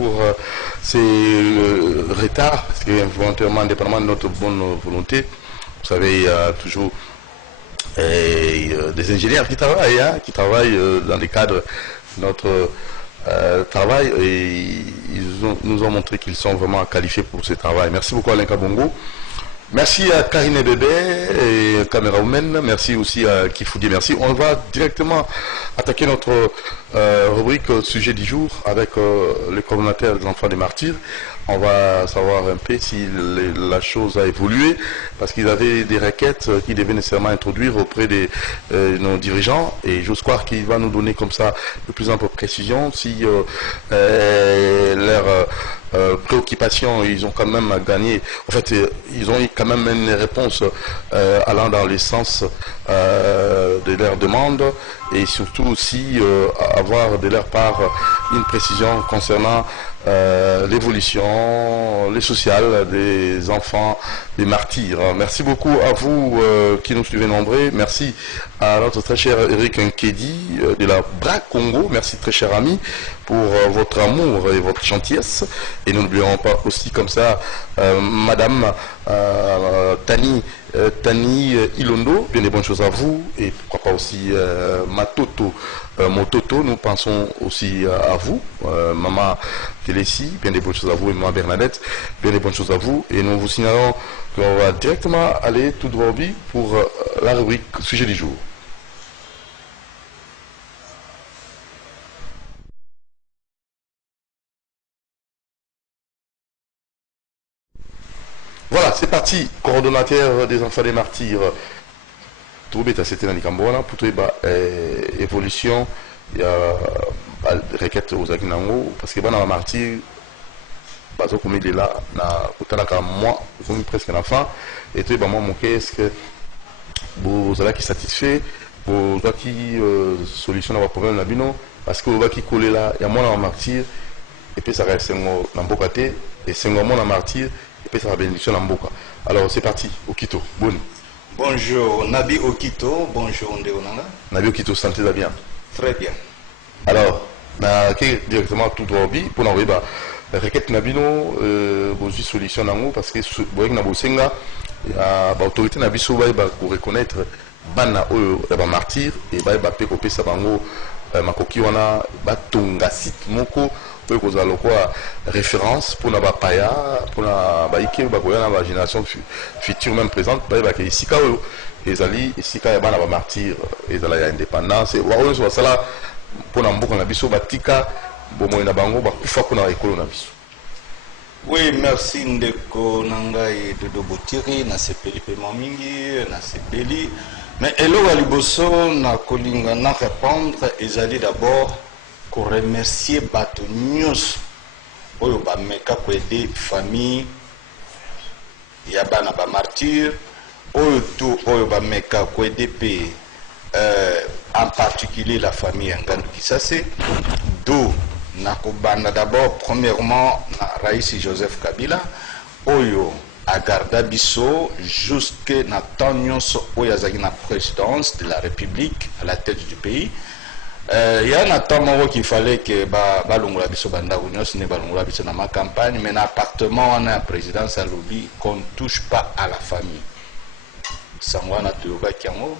pour ces retards, c'est volontairement, indépendamment de notre bonne volonté. Vous savez, il y a toujours des ingénieurs qui travaillent dans le cadre de notre travail et nous ont montré qu'ils sont vraiment qualifiés pour ce travail. Merci beaucoup Alain Kabongo. Merci à Karine Bébé et Caméra Women. Merci aussi à Kifoudi. Merci. On va directement attaquer notre rubrique sujet du jour avec le coordonnateur des enfants des martyrs. On va savoir un peu si la chose a évolué parce qu'ils avaient des requêtes qu'ils devaient nécessairement introduire auprès de nos dirigeants et j'ose croire qu'il va nous donner comme ça de plus en plus de précision si leur préoccupations, ils ont quand même gagné. En fait, ils ont eu quand même une réponse allant dans le sens de leur demande et surtout aussi avoir de leur part une précision concernant l'évolution, les sociales des enfants, des martyrs. Merci beaucoup à vous qui nous suivez nombreux. Merci à notre très cher Eric Nkedi de la BRAC Congo. Merci très cher ami pour votre amour et votre gentillesse. Et nous n'oublierons pas aussi comme ça Madame Tani Ilondo, bien des bonnes choses à vous et pourquoi pas aussi Matoto Mototo, nous pensons aussi à vous, Maman Téléssi, bien des bonnes choses à vous et Maman Bernadette, bien des bonnes choses à vous et nous vous signalons qu'on va directement aller tout droit au but pour la rubrique sujet du jour. Voilà, c'est parti, coordonnateur des enfants des martyrs. Tout bête, c'était dans les Cambodges, pour toute évolution, il y a requête aux Aguinango, parce que dans les martyrs, comme il est là, moi, ils ont presque la fin, et tout, moi, mon est-ce que vous avez qui satisfait, vous avez qui solutionne le problème là, parce que vous avez qui coller là, il y a moins dans martyr, et puis ça reste dans Bokate, et c'est un moins dans martyr, et puis ça va bénéficier dans Boka. Alors c'est parti, Okito, bon. Bonjour Nabi Okito, bonjour Ndeonanga. Nabi Okito, santé va bien. Très bien. Alors, directement tout droit pour nous la requête Nabino, vous solution parce que vous avez Nabosenga, l'autorité Nabiso va reconnaître bana ba martyr et va pécoper sa bango makoki wana batonga site moko pour que vous référence pour la paya pour la baïke la génération future même présente que ici les alliés ici quand il y a martyr les alliés indépendance et voilà soit ça là pour la boucle na biso batika bomo na bango bakufa pour la école na biso. Oui, merci Ndeko Nangai de Dobotiri, na sepeli pe mingi, na sepeli. Mais elo waliboso na kolinga na répondre, ils allaient d'abord qu'on remercier bato nyos oyo ba meka ko aider famille ya bana ba martyr oyo tout oyo ba meka ko aider pe en particulier la famille Ngandu Kisase do na kobanda d'abord premièrement na Raisi Joseph Kabila oyo agarda biso jusque na temps nyonso oyo azaki na présidence de la République à la tête du pays. Il y a un temps qu'il fallait que balongola biso banda nyonso ne balongola biso na ma campagne mais na appartement on a un président Salobi qu'on ne touche pas à la famille. Sangwana Tuyoba Kiango,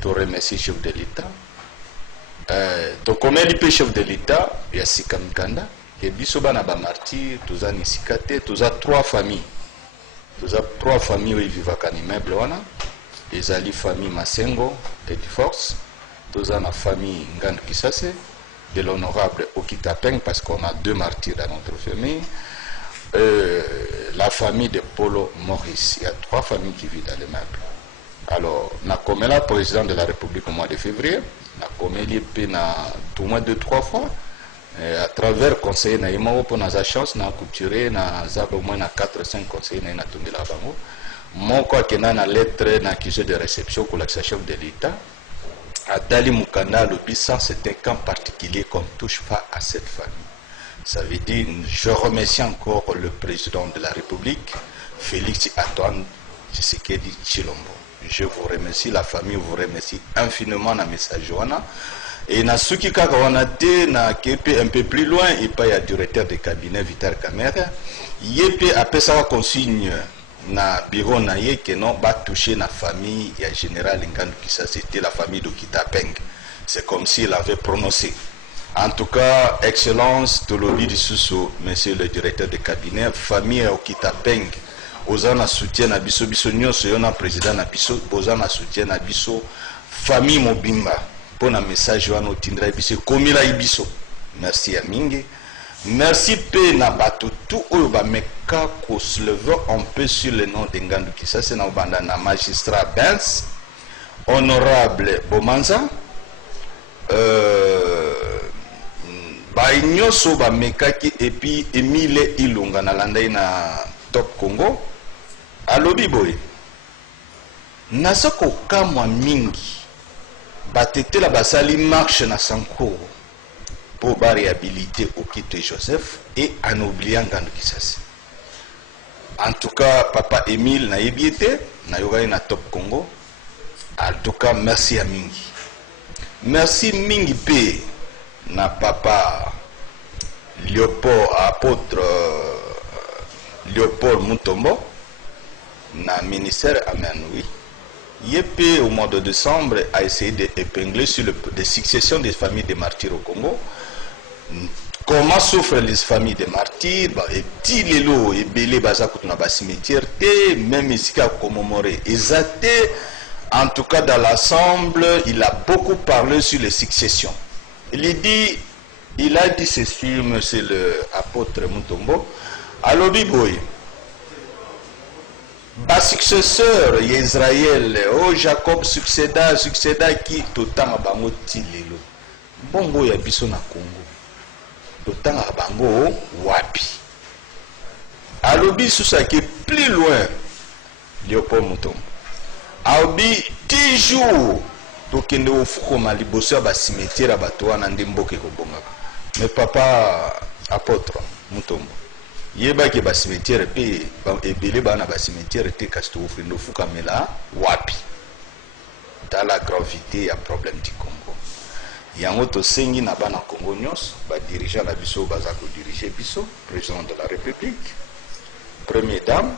to remercie chef de l'État. Donc comme il est chef de l'État, il y a Sika Mikanda, et biso bana ba martyr, tous ni Sikate, tous a trois familles. Tous a trois familles où ils vivent à immeuble wana. Les ali famille Masengo et du Force. Tous a la famille Ngandu Kisase, de l'honorable Okita Peng parce qu'on a deux martyrs dans notre famille. La famille de Polo Maurice, il y a trois familles qui vivent dans l'immeuble. Alors, Nakomela, président de la République au mois de février, Nakomeli Pena tout mois deux, trois fois, à travers le conseiller Naïma, pour la chance, na couturé, na au moins 4-5 conseillers na tombé là bango. Mon quoi que na lettre na accusé de réception pour la chef de l'État, à Dali Mukanda, le sans c'est un cas particulier qu'on ne touche pas à cette famille. Ça veut dire, je remercie encore le président de la République, Félix Antoine Tshisekedi Tshilombo. Je vous remercie, la famille vous remercie infiniment dans le message. Et na suki kaka wanate na kepe un peu plus loin, il y a directeur de cabinet Vital Kamera. Yepe après ça consigne na bureau na ye que non ba toucher na famille ya général Ngandu Kisa, c'était la famille d'Okita Peng. C'est comme s'il avait prononcé. En tout cas, Excellence Tolobi Disuso, monsieur le directeur de cabinet, famille Okita Peng, Ozana soutien na biso biso nyonso yona président na biso, Ozana soutien na biso famille Mobimba. Pour un message wana otindra biso komila ibiso. Merci à mingi. Merci pe na bato tout oyo ba meka ko se lever un peu sur le nom de Ngandu Kisa, c'est na banda na magistrat Benz, honorable Bomanza, ba nyoso ba meka ki et puis Emile Ilunga na landai na Top Congo. Alobi boy. Nasoko kamwa mingi. Batete la basali marche na Sankoro pour réhabiliter Okito Joseph et en oubliant Ngandu Kisasi. En tout cas, papa Emile na yebiete na yogai na Top Congo. En tout cas, merci à mingi. Merci mingi pe na papa Léopold apôtre Léopold Mutombo na ministère amen oui. Yépé au mois de décembre a essayé d'épingler sur les successions des familles des martyrs au Congo. Comment souffrent les familles des martyrs? Et ti lelo et belé bazakout na ba cimetière même ici à commémorer. Exacté, en tout cas dans l'ensemble, il a beaucoup parlé sur les successions. Il a dit ceci, monsieur l'apôtre Mutombo, à l'Obiboy. Bas successeur Israël, oh Jacob succéda qui totanga bango tilelo. Bongo ya biso na Congo. Totanga bango wapi. Alobi sous qui est plus loin. Léopold Mutombo. Alobi 10 jours. Tokende ofuko maliboso ba cimetière batoa na ndimboke ko bongaka. Mais papa apôtre Mutombo. Yeba ke ba cimetière pe ebele ba na ba cimetière te kasto ofendo fuka mela wapi. Dans la gravité ya problème du Congo. Yango to sengi na bana Congo nyos ba dirigeant la biso baza ko diriger biso, président de la République, première dame,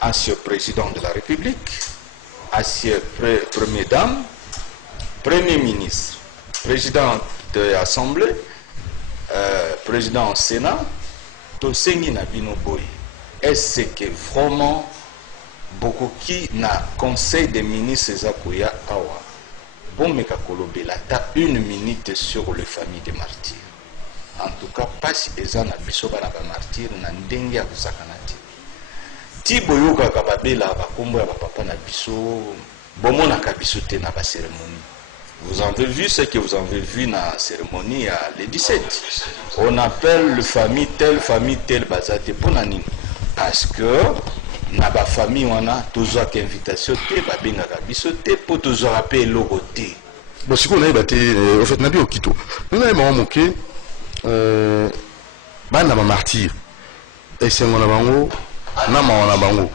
ancien président de la République, ancien première dame, premier ministre, président de l'Assemblée, président du Sénat. Tosengi na bino boy. Est-ce que vraiment beaucoup qui na conseil des ministres Zakoya Awa bon meka kolobela ta une minute sur les familles des martyrs. En tout cas pas si ezana biso bana ba martyrs na ndenge ya kusakanati. Ti boyoka ka babela ba kombo ya papa na biso bomona ka biso te na ba cérémonie. Vous avez vu ce que vous avez vu dans la cérémonie à le 17. On appelle le famille telle bazate pour nani. Parce que na ba famille on a toujours invitation te ba benga biso te pour toujours rappeler logo te. Bon si on a baté en fait na bi okito. Nous na maman moké bana ba martyr. Et c'est mon bango na ma bango.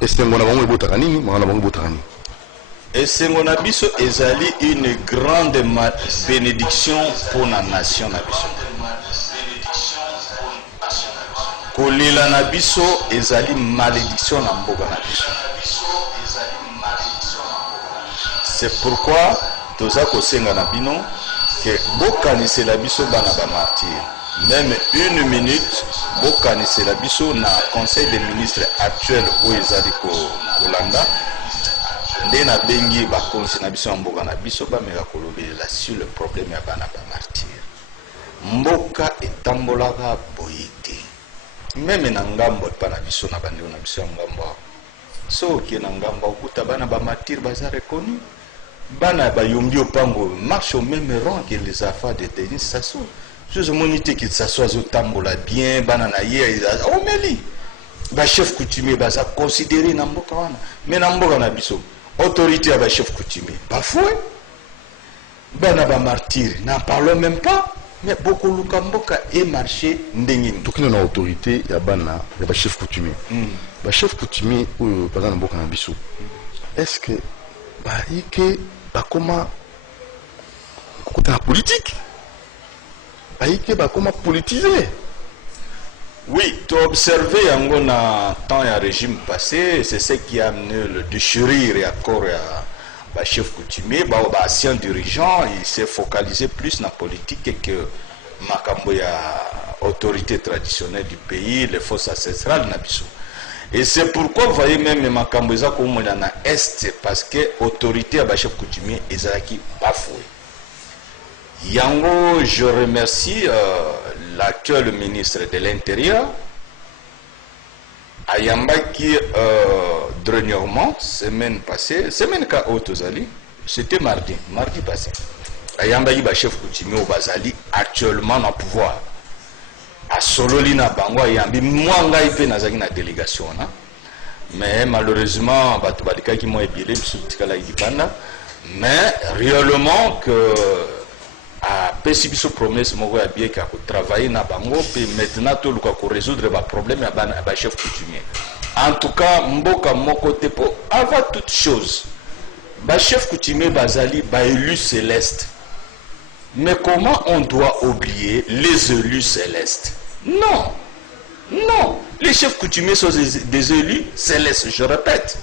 Et c'est mon bango ebotaka nini, ma bango ebotaka nini. Et c'est mon abisso ezali une grande bénédiction pour la nation nabiso. Kolila nabiso ezali malédiction na mboka nabiso. C'est pourquoi toza kosenga na bino que bokanise la biso bana ba martyr. Même une minute bokanise la biso na conseil des ministres actuel où ezali ko Kolanda. Ndena bengi ba konsi na biso mboka na biso ba meka kolobela sur le problème ya bana ba martyr. Mboka etambolaka boyete. Meme na ngambo pa na biso na bandeko na biso ngambo. So ki na ngambo okuta bana ba martyr baza reconnu. Bana ba yombi opango marche au même rang que les enfants de Denis Sassou. Je monite ki Sassou zo tambola bien bana na ye o meli. Ba chef coutumier baza considéré na mboka wana. Mais na mboka na biso autorité à chef coutumier. Parfois, ben à martyr, n'en parlons même pas, mais beaucoup de Lukamboka et marché ndengin. Donc, il y a une autorité, il y a un chef coutumier. Le chef coutumier, par exemple, est-ce que, comment côté la politique. Comment politiser? Oui, tu as observé un temps et un régime passé, c'est ce qui a amené le déchirer et accord à chef coutumier, ancien dirigeant, il s'est focalisé plus dans la politique que la autorité traditionnelle du pays, les forces ancestrales. Et c'est pourquoi vous voyez même Makamboza comme on a Est, parce que l'autorité à chef coutumier est bafouée. Yango, je remercie l'actuel ministre de l'Intérieur, Ayambaki, dernièrement, semaine passée, semaine ka Otozali, c'était mardi passé. Ayambaki, chef coutumier au Bazali, actuellement dans le pouvoir. À Sololina Bango, Ayambi, moi, je suis dans la délégation. Mais malheureusement, mais réellement que a pesi biso promesse moko ya bien ka travailler na bango pe maintenant to luka ko résoudre les problèmes ya ba chef coutumier. En tout cas mboka moko te po avant toute chose ba chef coutumier bazali ba élus célestes. Mais comment on doit oublier les élus célestes? Non. Non, les chefs coutumiers sont des élus célestes, je répète.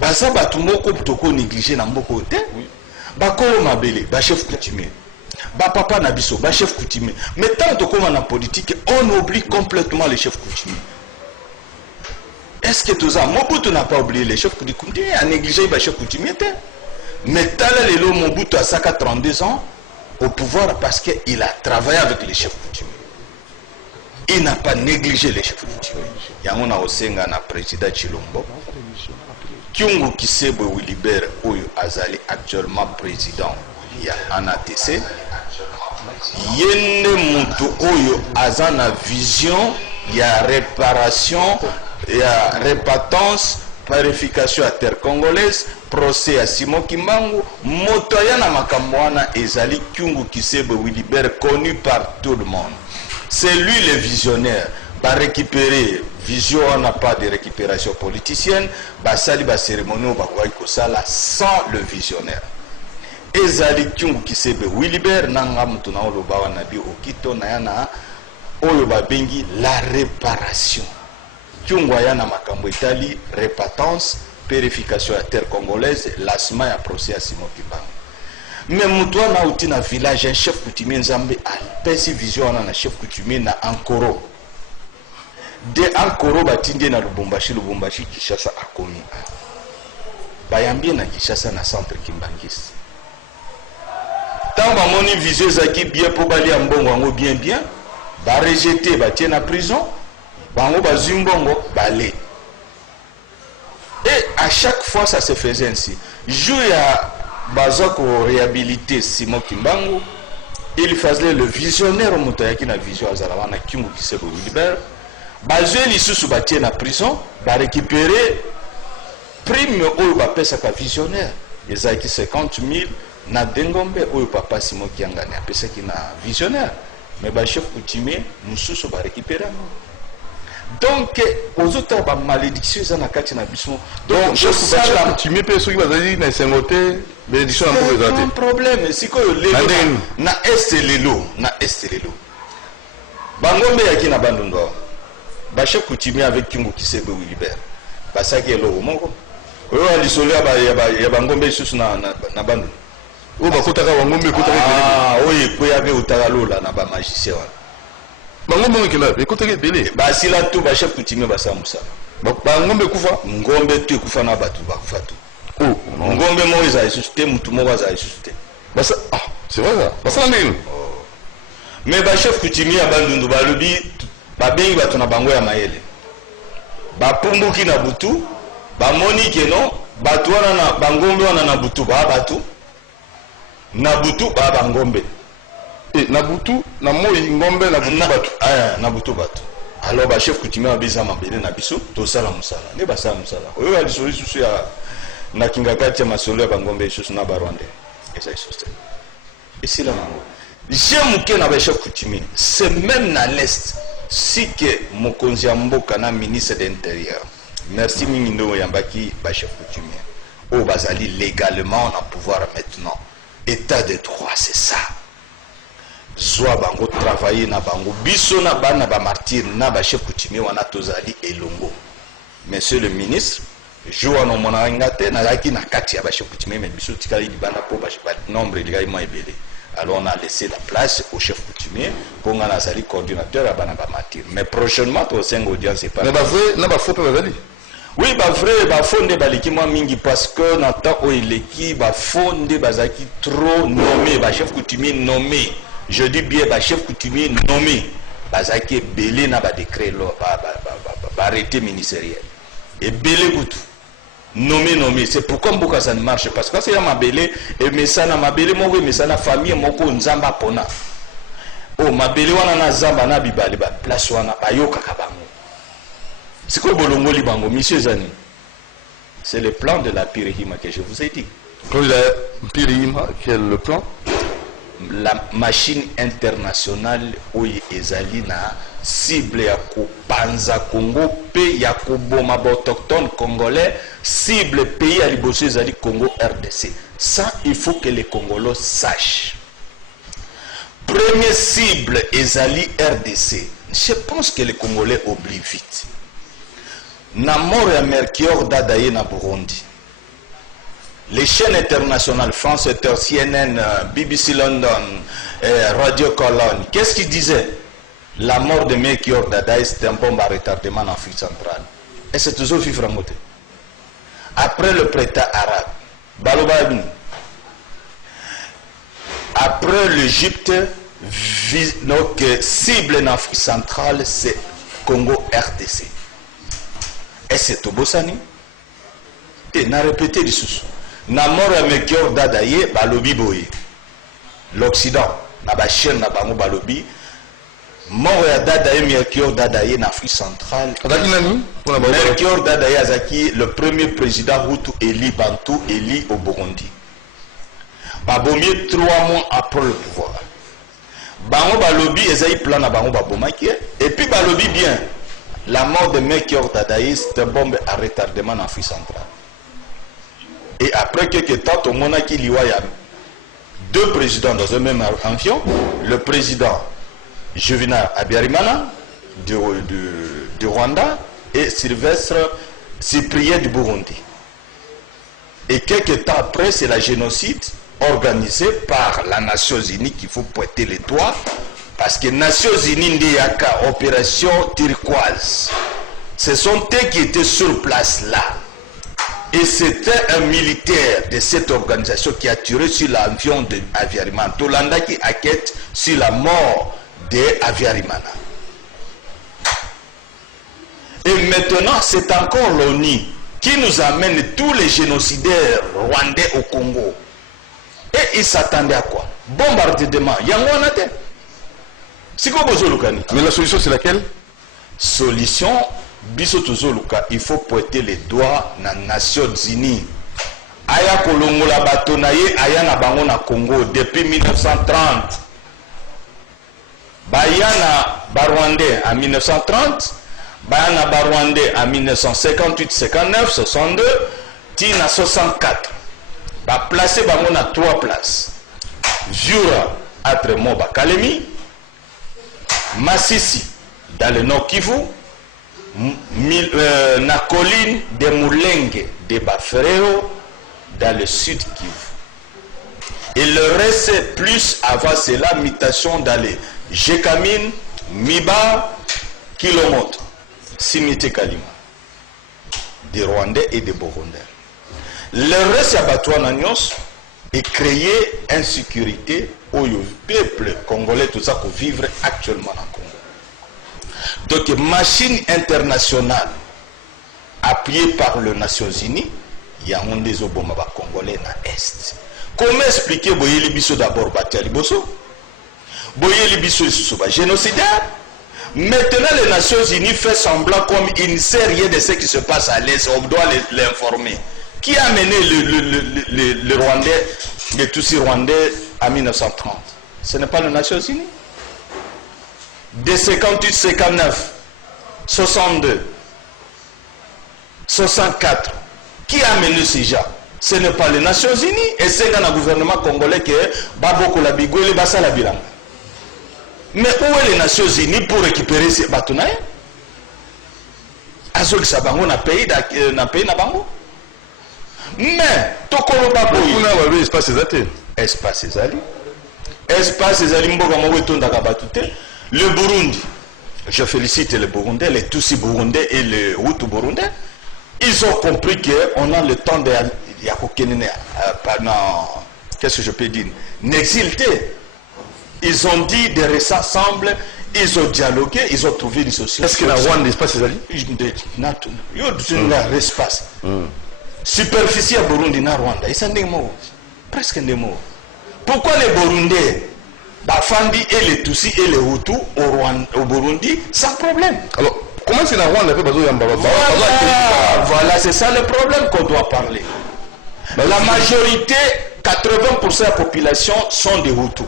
Baza batu moko toko négliger na mboko te. Bakolo mabele, ba chef coutumier. Ba papa nabiso, ba chef coutumier. Mais tant que comme en politique, on oublie complètement les chefs coutumiers. Est-ce que tout ça, Mobutu n'a pas oublié les chefs coutumiers, a négligé les chefs coutumiers? Mais Tala Lelo Mobutu a 32 ans au pouvoir parce qu'il a travaillé avec les chefs coutumiers. Il n'a pas négligé les chefs coutumiers. Yangona Osenga na président Chilombo. Kyungu Kisebwe Wilibert Oyo Azali actuellement président ya ANATC. Yende Mutu Oyo Azana vision ya réparation, ya répatance, parification à terre congolaise, procès à Simon Kimbangu, Motoyana Makamwana Ezali Kyungu Kisebwe Wilibert connu par tout le monde. C'est lui le visionnaire. Par récupérer vision, on n'a pas de récupération politicienne, basali ba cérémonie ba sala sans le visionnaire. Ezali Kyungu Kisebe Wilibert nanga mutu na oloba wana bi okito na yana oyo ba bengi la réparation. Kyungu ayana makambo etali répatance, purification à terre congolaise, lancement ya procès à Simon Kimbangu. Mais mutu na uti na village un chef coutumier Nzambe a pesi vision na chef coutumier na Ankoro. De Ankoro batindi na Lubumbashi Kishasa akomi. Bayambi na Kishasa na centre Kimbangis. Tant ba moni vision zaki bien pour bali mbongo ngo bien ba rejeter ba tie na prison, bango ba zimbongo balé. Et à chaque fois ça se faisait ainsi. Jouya bazako réhabiliter Simon Kimbangu, il faisait le visionnaire motoyaki na vision azalawa na Kyungu Kisebwe Wilibert. Bazeli sous batie na prison, ba récupérer prime oyo ba pesa ka visionnaire. Ezaki 50 000 na Dengombe oyo papa Simon Kiangani a pesa ki na visionnaire. Mais ba chef coutumier mususu ba récupérer. Donc aux autres ba malédiction za na kati na biso. Donc chef coutumier pe soki bazali na sengote bénédiction na mpo ezate. Un problème siko lelo na est lelo. Bangombe yaki na Bandundu. Ba chef coutumier avec Kyungu Kisebwe Wilibert. Basaki eloko moko. Oyo alisolo ya bangombe isusu na Bandundu. O bakotaka bangombe kotaka belé. Oyo ekoya be utaka lola na ba magicien wana. Bangombe ngela ekotaka belé. Basila tu ba chef coutumier basamusa. Bangombe kufa, ngombe tu kufa na batu bakufa tu. Oh, ngombe mo eza isusu te mutu moko za isusu te. Basa c'est vrai ça. Basa ndenge. Mais ba chef coutumier ya Bandundu balobi babengi bato na bango ya mayele bapumbuki na butu bamoni keno bato wana na bangombe wana na butu ba batu na butu ba bangombe na butu na moi ngombe na butu batu na butu batu. Alors ba chef coutumier abiza mabele na biso to sala musala ne ba sala musala oyo ali solution ya na kingakati ya masolo ya bangombe isusu na barwande esa isusu ici là j'aime que na ba chef coutumier c'est même na l'est. Si que Mokonzi Mboka na ministre de l'Intérieur, merci Mingindo Yambaki, ba chef coutumier, au Bazali légalement on a pouvoir maintenant. État de droit, c'est ça. Soit bango travailler na bango biso na bana ba martyr na ba chef coutumier wana tozali elongo. Monsieur le ministre, jour no mona ngate na yaki na kati ya ba chef coutumier mais biso tikali di bana po ba nombre ligai mo ebele. Alors on a laissé la place au chef coutumier pour ngana sali coordinateur à bana ba martyr. Mais prochainement au 5 audience c'est pas. Mais ba vrai na ba faux pe bazali. Oui, bah vrai, bah fondé baliki moi mingi parce que dans temps où il est bah fondé bazaki trop nommé, bah chef coutumier nommé. Je dis bien bah chef coutumier nommé. Bazaki belé na ba décret là, bah arrêté ministériel. Et belé goutou. Nommé. C'est pourquoi beaucoup ça ne marche parce que c'est ma belé et mais ça na ma belé moi mais ça na famille moko nzamba pona. Oh ma belé wana na zamba na bibali ba place wana bayoka kabango. C'est quoi Bolongo Libango, monsieur Zani? C'est le plan de la Pirihima que je vous ai dit. Quand il a Pirihima, quel est le plan? La machine internationale où ezali na cible ya Panza Congo, pays ya Koboma autochtone congolais, cible pays à liboso ezali Congo RDC. Ça, il faut que les Congolais sachent. Première cible ezali RDC. Je pense que les Congolais oublient vite. Na mort ya Melchior Dadaye na Burundi. Les chaînes internationales, France Inter, CNN, BBC London, Radio Cologne, qu'est-ce qu'ils disaient? La mort de Melchior Dadaye, c'était un bombe à retardement en Afrique centrale. Et c'est toujours vivre à moté. Après le prétat arabe, Balobani. Après l'Égypte, donc cible en Afrique centrale, c'est Congo RDC. Et c'est au Bossani. Et n'a répété du sous. Na mort à Melchior Dadaye, balobi boye. L'Occident, na ba chaîne na bango balobi. Mort à Dadaye, Melchior Dadaye en Afrique centrale. Melchior Dadaye Azaki, le premier président Hutu éli Bantu éli au Burundi. Babomier 3 mois après le pouvoir. Bango balobi ezaï plan na bango babomaki. Et puis balobi bien. La mort de Melchior Dadaye, c'est une bombe à retardement en Afrique centrale. Et après quelques temps, au Monaki Liwaya, 2 présidents dans un même avion, le président Juvenal Habyarimana du Rwanda et Sylvestre Cyprien du Burundi. Et quelques temps après, c'est la génocide organisée par la Nations Unies qu'il faut pointer les doigts. Parce que Nations Unies Ndiaka, opération turquoise, ce sont eux qui étaient sur place là. Et c'était un militaire de cette organisation qui a tiré sur l'avion de Aviarimana. Tolanda qui enquête sur la mort de Aviarimana. Et maintenant, c'est encore l'ONU qui nous amène tous les génocidaires rwandais au Congo. Et ils s'attendaient à quoi? Bombardement. Yangonate. Mais la solution c'est laquelle? Solution, il faut pointer les doigts dans les Nations Unies. Aya Kolongola Batonaye, Aya na bango na Congo depuis 1930. Bayana Barwandais en 1930, Bayana Barwandais en 1958, 59, 62, Tina 64. Ba placé bango na 3 places. Jura entre Moba Kalemi, Massissi dans le Nord Kivu, na colline de Moulenge de Bafereo dans le Sud Kivu. Et le reste plus avant cela, mutation dans les Jekamine, Miba, Kilomoto, Simité Kalima, des Rwandais et des Burundais. Le reste abattoir Nanyos est créé insécurité au peuple congolais, tout ça, pour vivre actuellement en Congo. Donc, machine internationale appuyée par les Nations Unies, il y a un des Obama congolais dans l'Est. Comment expliquer Boyeli Bisso d'abord Batiali Bosso? Boyeli Bisso est génocidaire. Maintenant, les Nations Unies font semblant comme il ne sait rien de ce qui se passe à l'Est. On doit l'informer. Qui a mené le Rwandais, les Tutsis rwandais en 1930? Ce n'est pas les Nations Unies. De 58, 59, 62, 64. Qui a mené ces gens? Ce n'est pas les Nations Unies. Et c'est dans le gouvernement congolais que Baboko la bigoué basa la bilan. Mais où est les Nations Unies pour récupérer ces bâtons? Azol Sabango n'a payé na bango. Mais tokolo baboyi. On a espace ezate. Espace ezali. Espace ezali mboka moko etondaka bato te. Le Burundi. Je félicite les Burundais, les Tutsi burundais et les Hutus burundais. Ils ont compris qu'on a le temps de qu'est-ce que je peux dire, n'exilter. Ils ont dit de rester ensemble, ils ont dialogué, ils ont trouvé des solutions. Est-ce que la Rwanda espace ezali? Yo un espace. Superficie à Burundi na Rwanda, ils sont des mots. Presque des mots. Pourquoi les Burundais Bafandi et les Tutsis et les Hutus au Burundi sans problème? Alors, comment c'est la Rwanda fait bazo yamba? Voilà, c'est ça le problème qu'on doit parler. La majorité, 80% de la population sont des Hutus.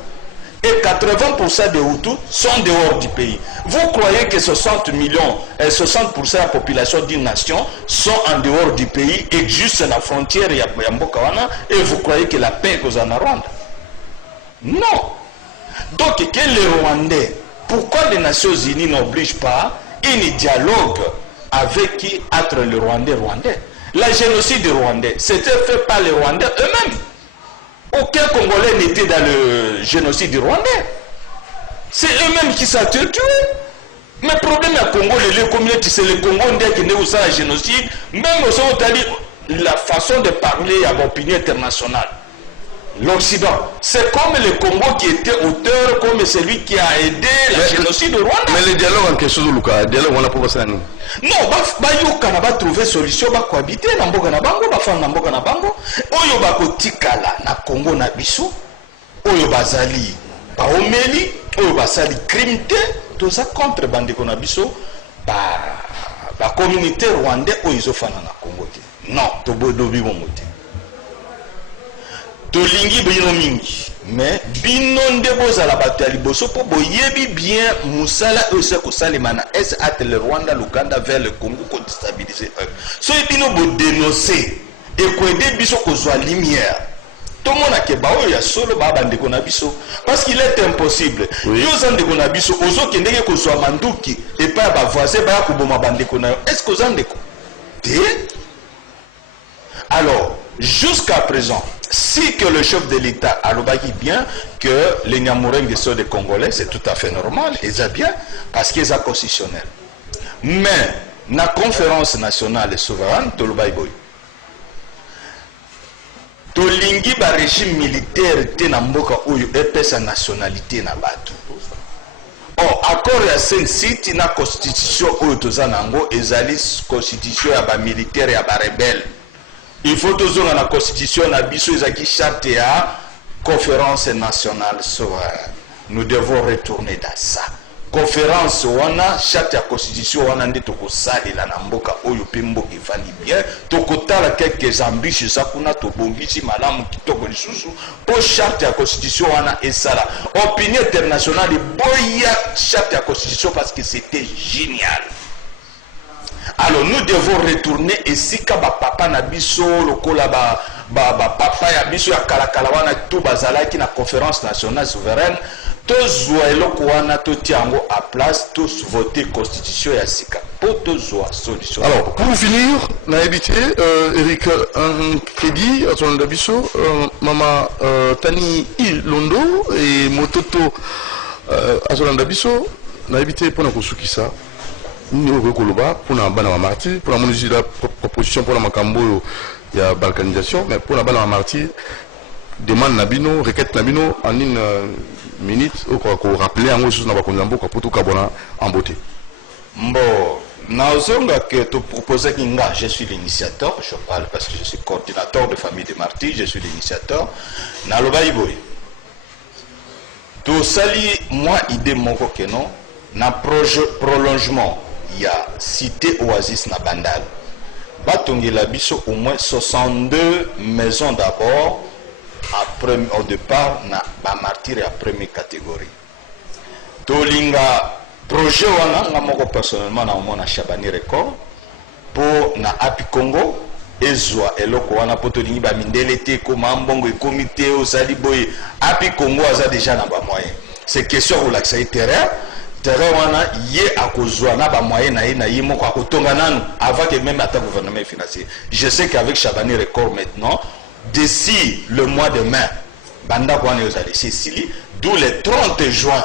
Et 80% des Hutus sont dehors du pays. Vous croyez que 60 millions et 60% de la population d'une nation sont en dehors du pays et juste à la frontière il y a Mbokawana et vous croyez que la paix est en Rwanda? Non. Donc, que les Rwandais, pourquoi les Nations Unies n'obligent pas un dialogue avec qui entre les Rwandais? La génocide rwandais, c'était fait par les Rwandais eux-mêmes. Aucun Congolais n'était dans le génocide rwandais. C'est eux-mêmes qui s'ont tués. Mais le problème à Congo, c'est le Congo qui n'est pas un génocide. Même au la façon de parler à l'opinion internationale. L'Occident, c'est comme le Congo qui était auteur, comme celui qui a aidé le génocide rwandais. Mais le dialogue en question, le dialogue, on a pas passé à nous. Non, Bayoka n'a pas trouvé solution, ba cohabiter, na mboka na bango, ba femme na mboka na bango. Oyo ba kotikala na Congo na biso, oyo bazali ba omeli, oyo basali crime te, tout ça contre bandeko na biso, ba communauté rwandais oyo izofana na Congo te. Non, to bodobi momote. Tolingi bino mingi mais bino nde bozala bato ya liboso po boyebi bien musala ose kosalema na est at le Rwanda l'Ouganda vers le Congo pour déstabiliser soki bino bodénoncer ekoede biso kozwa lumière tomona ke baoyo ya solo baa bandeko na biso parce qu'il est impossible yo oza ndeko na biso ozokendeke kozwa manduki epai ya bavoisin baya koboma bandeko na yo est ce que oza ndeko te? Alors jusqu'à présent, si que le chef de l'État a dit bien que les Nyamurenge sont des Congolais, c'est tout à fait normal, ils ont bien, parce qu'ils sont constitutionnels. Mais, la conférence nationale et souveraine, tout le baïboy, tout l'ingi ba régime militaire te na mboka oyo epesa nationalité na batu. Oh, accord ya Saint-City na constitution oyo tozanango ezali constitution ya ba militaire ya ba rebelle. Il faut toujours dans la constitution, la biso charte à conférence nationale souveraine. Nous devons retourner dans ça. Conférence wana charte ya constitution wana nde toko sali la namboka oyo pembo ifani bien toko tala quelques ambitions ça kuna to bongisi malamu kitoko lisusu po charte ya constitution wana esala opinion internationale boya charte ya constitution parce que c'était génial. Alors nous devons retourner et si kaba papa na biso lokola papa ya biso ya kalakala wana tout bazala qui na conférence nationale souveraine tous eloko wana to tiango à place tous voter constitution ya sika pour tous solution. Alors pour finir na habité Eric Kedi atolanda biso mama Tani Ilondo et Mototo atolanda biso na habité pona kosukisa nous pour la bana martyr pour la proposition pour la makambo ya balkanisation mais pour la bana martyr demande nabino requête nabino en une minute au quoi rappeler en chose na bakonzambo pour tout kabona en beauté mbo naozonga que tu proposais kinga je suis l'initiateur je parle parce que je suis coordinateur de famille des martyrs je suis l'initiateur na lobaïboy to sali moi idée moko que non na prolongement il y a cité Oasis na Bandal. Batongela biso au moins 62 maisons d'abord au départ na ba martyr à première catégorie. Tolinga projet wana nga moko personnellement na mona Chabani record pour na Api Congo ezwa eloko wana poto lingi ba mindele te koma mbongo comité au sali boye api Congo aza déjà na ba moyen c'est question pour l'accès terrain wana ye akozwa na ba moyen na ye moko akotonga nanu avant que même attaque gouvernement financier. Je sais qu'avec Chabani Record maintenant d'ici le mois de mai banda kwa ne ozali sili d'où le 30 juin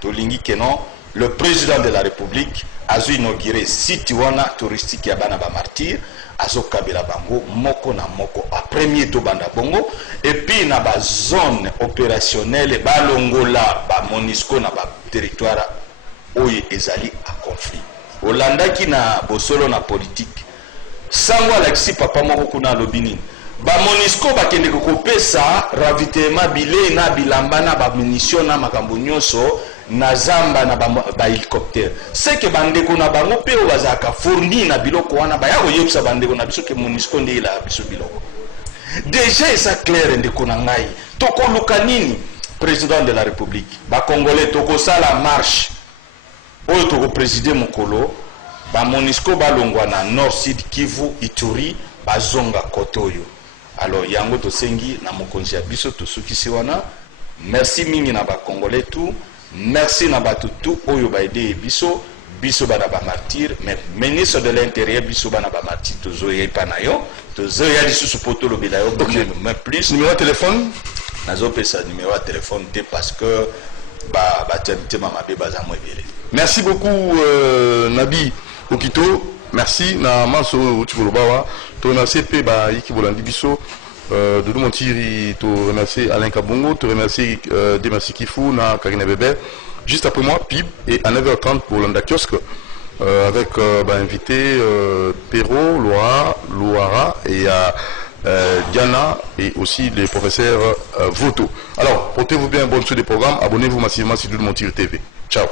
to lingi kenon le président de la République a inauguré site wana touristique ya bana ba martyr azo kabela bango moko na moko a premier to banda bongo et puis na ba zone opérationnelle ba longola ba MONUSCO na ba territoire oye ezali a conflit Olanda ki na bosolo na politique sango Alexis papa moko kuna lobini ba MONUSCO ba kende ko pesa ravitaillement bilé na bilamba na ba munitions na makambo nyonso na zamba na ba hélicoptère c'est que bandeko na bango pe o bazaka fourni na biloko wana ba ya koyebisa bandeko na biso ke MONUSCO nde la biso biloko déjà ça clair ndeko na ngai toko luka nini président de la République ba congolais toko sala marche oyo toko présider mokolo ba MONUSCO ba longwa na Nord Sud Kivu Ituri ba zonga kotoyo alors yango to sengi na mokonzi ya biso to sukisi wana merci mingi na ba congolais tout. Merci Nabatutu Oyo Baide Biso bana ba martyr mais ministre de l'intérieur biso bana ba martyr tozo ye panayo tozo ya lisusu poto lo bilayo mais plus numéro de téléphone nazo pesa numéro de téléphone parce que ba temite mama be baza mwebele. Merci beaucoup Nabi Okito, merci na maso utibolobawa to na CP ba yiki bolandi biso Doudou Montiri, te remercier Alain Kabongo, te remercier Demersi Kifou, na Karine Bébé. Juste après moi, PIB, et à 9h30 pour l'Anda Kiosque, avec invité Perrault, Loara et Diana, et aussi les professeurs Voto. Alors, portez-vous bien, bonne suite des programmes, abonnez-vous massivement sur Doudou Montiri TV. Ciao.